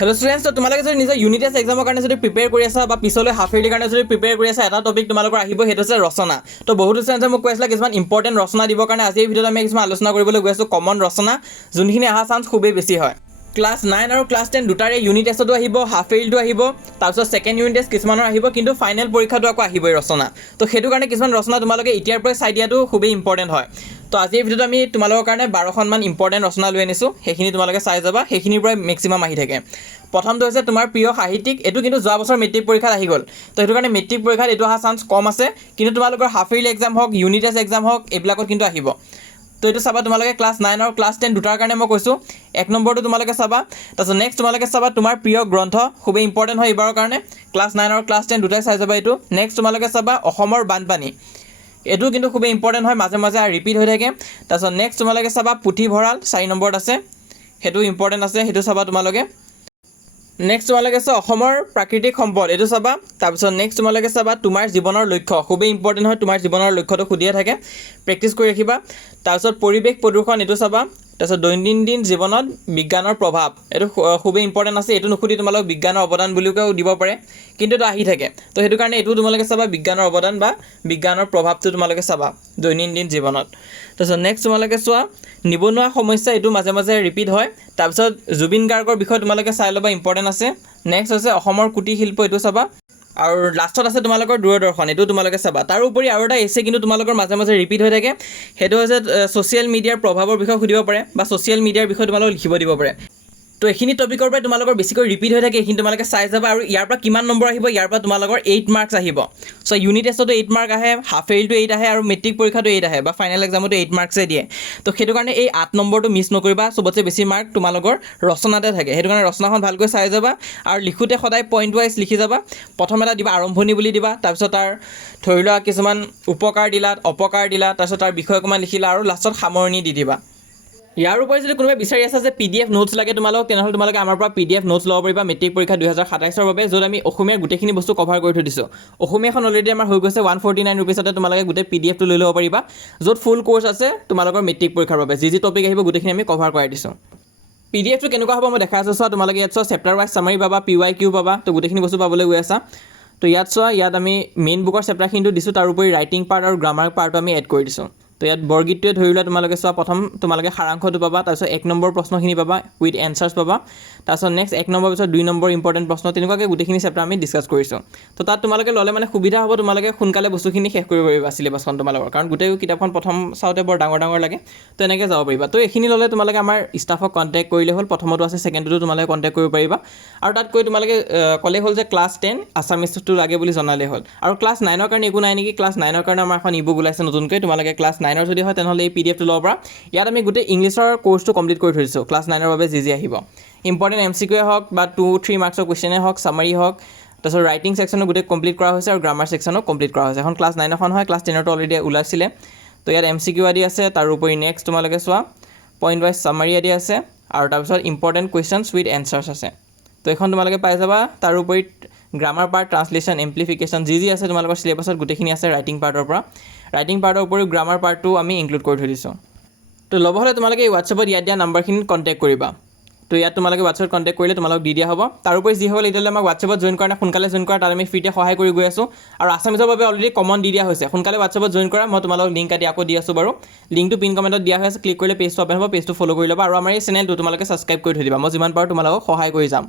Hello' students, তো তোমালোকে যদি নিজৰ ইউনিট টেষ্ট এক্সামৰ কাৰণে যদি প্ৰিপেয়াৰ কৰি আছা বা পিছলৈ হাফ ইয়াৰলিৰ কাৰণে যদি প্ৰিপেয়াৰ কৰি আছা, এটা টপিক তোমালোকৰ আহিব, সেইটো হৈছে ৰচনা। তো বহুতো ষ্টুডেণ্টে মোক কৈ আছিলে কিছুমান ইম্পৰ্টেণ্ট ৰচনা দিবৰ কাৰণে। আজি এই ভিডিঅ'ত আমি কিছুমান আলোচনা কৰিবলৈ গৈ আছোঁ কমন ৰচনা, যোনখিনি অহা চান্স খুবেই বেছি হয়। ক্লাছ 9 আৰু ক্লাছ 10 দুটাৰে ইউনিট টেষ্টতো আহিব, হাফ ইয়াৰলিটো আহিব, তাৰপিছত ছেকেণ্ড ইউনিট টেষ্ট কিছুমানৰ আহিব, কিন্তু ফাইনেল পৰীক্ষাটো আকৌ আহিবই ৰচনা। তো সেইটো কাৰণে কিছুমান ৰচনা তোমালোকে এতিয়াৰ পৰাই চাই দিয়াটো খুবেই ইম্পৰ্টেণ্ট হয়। তো আজি এই ভিডিঅ'ত আমি তোমালোকৰ কাৰণে 12খনমান ইম্পৰ্টেণ্ট ৰচনা লৈ আনিছোঁ, সেইখিনি তোমালোকে চাই যাবা, সেইখিনিৰ পৰাই মেক্সিমাম আহি থাকে। প্ৰথমটো হৈছে তোমাৰ প্ৰিয় সাহিত্যিক, এইটো কিন্তু যোৱা বছৰ মেট্ৰিক পৰীক্ষাত আহি গ'ল। তো সেইটো কাৰণে মেট্ৰিক পৰীক্ষাত এইটো অহা চান্স কম আছে, কিন্তু তোমালোকৰ হাফ ইয়াৰলি এক্সাম হওক, ইউনিট টেষ্ট এক্সাম হওক, এইবিলাকত কিন্তু আহিব। তো এইটো চাবা তোমালোকে ক্লাছ 9 আৰু ক্লাছ 10 দুটাৰ কাৰণে মই কৈছোঁ। 1 নম্বৰটো তোমালোকে চাবা, তাৰপিছত নেক্সট তোমালোকে চাবা তোমাৰ প্ৰিয় গ্ৰন্থ, খুবেই ইম্পৰ্টেণ্ট হয় এইবাৰৰ কাৰণে। ক্লাছ 9 আৰু ক্লাছ 10 দুটাই চাই যাবা এইটো। নেক্সট তোমালোকে চাবা অসমৰ বানপানী, এইটো কিন্তু খুবেই ইম্পৰ্টেণ্ট হয়, মাজে মাজে ৰিপিট হৈ থাকে। তাৰপিছত নেক্সট তোমালোকে চাবা পুথিভঁৰাল, 4 নম্বৰত আছে, সেইটো ইম্পৰ্টেণ্ট আছে, সেইটো চাবা তোমালোকে। নেক্সট তোমালোকে চাবা অসমৰ প্ৰাকৃতিক সম্পদ, এইটো চাবা। তাৰপিছত নেক্সট তোমালোকে চাবা তোমাৰ জীৱনৰ লক্ষ্য, খুবেই ইম্পৰ্টেণ্ট হয়, তোমাৰ জীৱনৰ লক্ষ্যটো সুধিয়ে থাকে, প্ৰেক্টিছ কৰি ৰাখিবা। তাৰপিছত পৰিৱেশ প্ৰদূষণ, এইটো চাবা। তাৰপিছত দৈনন্দিন জীৱনত বিজ্ঞানৰ প্ৰভাৱ, এইটো খুবেই ইম্পৰ্টেণ্ট আছে, এইটো নুসুধি তোমালোক বিজ্ঞানৰ অৱদান বুলিও দিব পাৰে, কিন্তু এইটো আহি থাকে। তো সেইটো কাৰণে এইটো তোমালোকে চাবা, বিজ্ঞানৰ অৱদান বা বিজ্ঞানৰ প্ৰভাৱটো তোমালোকে চাবা দৈনন্দিন জীৱনত। তাৰপিছত নেক্সট তোমালোকে চোৱা নিবনুৱা সমস্যা, এইটো মাজে মাজে ৰিপিট হয়। তাৰপিছত জুবিন গাৰ্গৰ বিষয়ে তোমালোকে চাই ল'বা, ইম্পৰ্টেণ্ট আছে। নেক্সট হৈছে অসমৰ কুটীৰ শিল্প, এইটো চাবা। আৰু লাষ্টত আছে তোমালোকৰ দূৰদৰ্শন, এইটো তোমালোকে চাবা। তাৰোপৰি আৰু এটা এছে কিন্তু তোমালোকৰ মাজে মাজে ৰিপিট হৈ থাকে, সেইটো হৈছে ছ'চিয়েল মিডিয়াৰ প্ৰভাৱৰ বিষয়ে সুধিব পাৰে, বা ছ'চিয়েল মিডিয়াৰ বিষয়ে তোমালোকক লিখিব দিব পাৰে। তো এইখিনি টপিকৰ পৰাই তোমালোকৰ বেছিকৈ ৰিপিট হৈ থাকে, এইখিনি তোমালোকে চাই যাবা। আৰু ইয়াৰ পৰা কিমান নম্বৰ আহিব, ইয়াৰ পৰা তোমালোকৰ 8 মাৰ্কছ আহিব। চ' ইউনিট টেষ্টতো 8 মাৰ্ক আহে, হাফ ইয়াৰলিটো 8 আহে, আৰু মেট্ৰিক পৰীক্ষাটো 8 আহে, বা ফাইনেল এক্সামতো 8 মাৰ্কছে দিয়ে। তো সেইটো কাৰণে এই 8 নম্বৰটো মিছ নকৰিবা, চবতছে বেছি মাৰ্ক তোমালোকৰ ৰচনাতে থাকে, সেইটো কাৰণে ৰচনাখন ভালকৈ চাই যাবা। আৰু লিখোঁতে সদায় পইণ্ট ৱাইজ লিখি যাবা। প্ৰথম এটা দিবা আৰম্ভণি বুলি দিবা, তাৰপিছত তাৰ ধৰি লোৱা কিছুমান উপকাৰ দিলা, অপকাৰ দিলা, তাৰপিছত তাৰ বিষয়ে অকণমান লিখিলা, আৰু লাষ্টত সামৰণি দি দিবা। ইয়াৰ উপৰি যদি কোনোবাই বিচাৰি আছে যে PDF নোটছ লাগে তোমালোক, তেনেহ'লে তোমালোকে আমাৰ পৰা PDF নোটছ ল'ব পাৰিবা মেট্ৰিক পৰীক্ষা 2027ৰ বাবে, য'ত আমি অসমীয়াৰ গোটেইখিনি বস্তু কভাৰ কৰি থৈ দিছোঁ। অসমীয়াখন অলৰেডি আমাৰ হৈ গৈছে 149 ৰুপিছতে, তোমালোকে গোটেই PDFটো লৈ ল'ব পাৰিবা, য'ত ফুল কোৰ্চ আছে তোমালোকৰ মেট্ৰিক পৰীক্ষাৰ বাবে, যি টপিক আহিব গোটেইখিনি আমি কভাৰ কৰাই দিছোঁ। PDFটো কেনেকুৱা হ'ব মই দেখাই আছোঁ, চোৱা তোমালোকে ইয়াত চোৱা চেপ্টাৰ ৱাইজ চামাৰি পাবা, PYQ পাবা, তো গোটেইখিনি বস্তু পাবলৈ গৈ আছা। তো ইয়াত চোৱা, ইয়াত আমি মেইন বুকৰ চেপ্টাৰখিনিটো দিছোঁ, তাৰোপৰি ৰাইটিং পাৰ্ট আৰু গ্ৰামাৰ পাৰ্টো আমি এড কৰি দিছোঁ। তো ইয়াত বৰগীতটোৱে ধৰি লোৱা তোমালোকে চোৱা, প্ৰথম তোমালোকে সাৰাংশটো পাবা, তাৰপিছত 1 নম্বৰ প্ৰশ্নখিনি পাবা উইথ এনচাৰ্ছ পাবা, তাৰপিছত নেক্সট 1 নম্বৰ পিছত 2 নম্বৰ ইম্পৰ্টেণ্ট প্ৰশ্ন, তেনেকুৱাকৈ গোটেইখিনি চেপ্টাৰ আমি ডিছকাছ কৰিছোঁ। তো তাত তোমালোকে ল'লে মানে সুবিধা হ'ব, তোমালোকে সোনকালে বস্তুখিনি শেষ কৰিব পাৰিবা চিলেবাছখন তোমালোকৰ, কাৰণ গোটেই কিতাপখন প্ৰথম চাওঁতে বৰ ডাঙৰ ডাঙৰ লাগে, তো এনেকৈ যাব পাৰিবা। তো এইখিনি ল'লে তোমালোকে আমাৰ ষ্টাফক কণ্টেক্ট কৰিলে হ'ল, প্ৰথমতো আছে, ছেকেণ্ডতো তোমালোকে কণ্টেক্ট কৰিব পাৰিবা। আৰু তাত কৈ তোমালোকে ক'লেই হ'ল যে ক্লাছ 10 আছামিজটো লাগে বুলি জনালেই হ'ল। আৰু ক্লাছ 9ৰ কাৰণে একো নাই নেকি, ক্লাছ 9ৰ কাৰণে আমাৰ এখন ইবুক ওলাইছে নতুনকৈ, তোমালোকে ক্লাছ 9ৰ যদি হয় তেনেহ'লে এই PDFটো ল'ব পৰা। ইয়াত আমি গোটেই ইংলিছৰ কোৰ্চটো কমপ্লিট কৰি থৈ দিছোঁ, ক্লাছ 9ৰ বাবে যি আহিব, ইম্পৰ্টেণ্ট MCQয়ে হওক বা 2-3 মাৰ্কছৰ কুৱেশ্যনে হওক, চামাৰি হওক, তাৰপিছত ৰাইটিং ছেকশ্যনো গোটেই কমপ্লিট কৰা হৈছে, আৰু গ্ৰামাৰ ছেকশ্যনো কমপ্লিট কৰা হৈছে। এখন ক্লাছ 9খন হয়, ক্লাছ 10ৰটো অলৰেডি ওলাইছিলে। তো ইয়াত MCQ আদি আছে, তাৰোপৰি নেক্সট তোমালোকে চোৱা পইণ্ট ৱাইজ চামাৰি আদি আছে, আৰু তাৰপিছত ইম্পৰ্টেণ্ট কুৱেশ্যনছ উইথ এনচাৰ্ছ আছে। তো এইখন তোমালোকে পাই যাবা। তাৰোপৰি গ্ৰামাৰ পাৰ্ট, ট্ৰান্সলেশ্যন, এম্প্লিফিকেশ্যন যি আছে তোমালোকৰ চিলেবাছত গোটেইখিনি আছে ৰাইটিং পাৰ্টৰ পৰা। ৰাইটিং পাৰ্টৰ উপৰিও গ্ৰামাৰ পাৰ্টটো আমি ইনক্লুড কৰি থৈ দিছোঁ। তো ল'ব হ'লে তোমালোকে এই হোৱাটছএপত ইয়াত দিয়া নাম্বাৰখিনিত কণ্টেক্ট কৰিবা। তো ইয়াত তোমালোকে হোৱাটছএপত কণ্টেক্ট কৰিলে তোমালোক দি দিয়া হ'ব। তাৰোপৰি যি হ'ল এতিয়ালৈ আমাক হোৱাটছএপত জইন কৰা নাই, সোনকালে জইন কৰা, তাত আমি ফ্ৰীতে সহায় কৰি গৈ আছোঁ। আৰু আছামিজৰ বাবে অলৰেডি কমন দি দিয়া হৈছে, সোনকালে হোৱাটছএপত জইন কৰা, মই তোমালোকক লিংক আদি আকৌ দি আছোঁ বাৰু। লিংকটো পিন কমেণ্টত দিয়া হৈছে, ক্লিক কৰিলে পেজটো অ'পেন হ'ব, পেজটো ফ'ল' কৰি ল'বা, আৰু আমাৰ এই চেনেলটো তোমালোকে ছাবস্ক্ৰাইব কৰি থৈ দিবা, মই যিমান পাৰোঁ তোমালোকক সহায় কৰি যাম।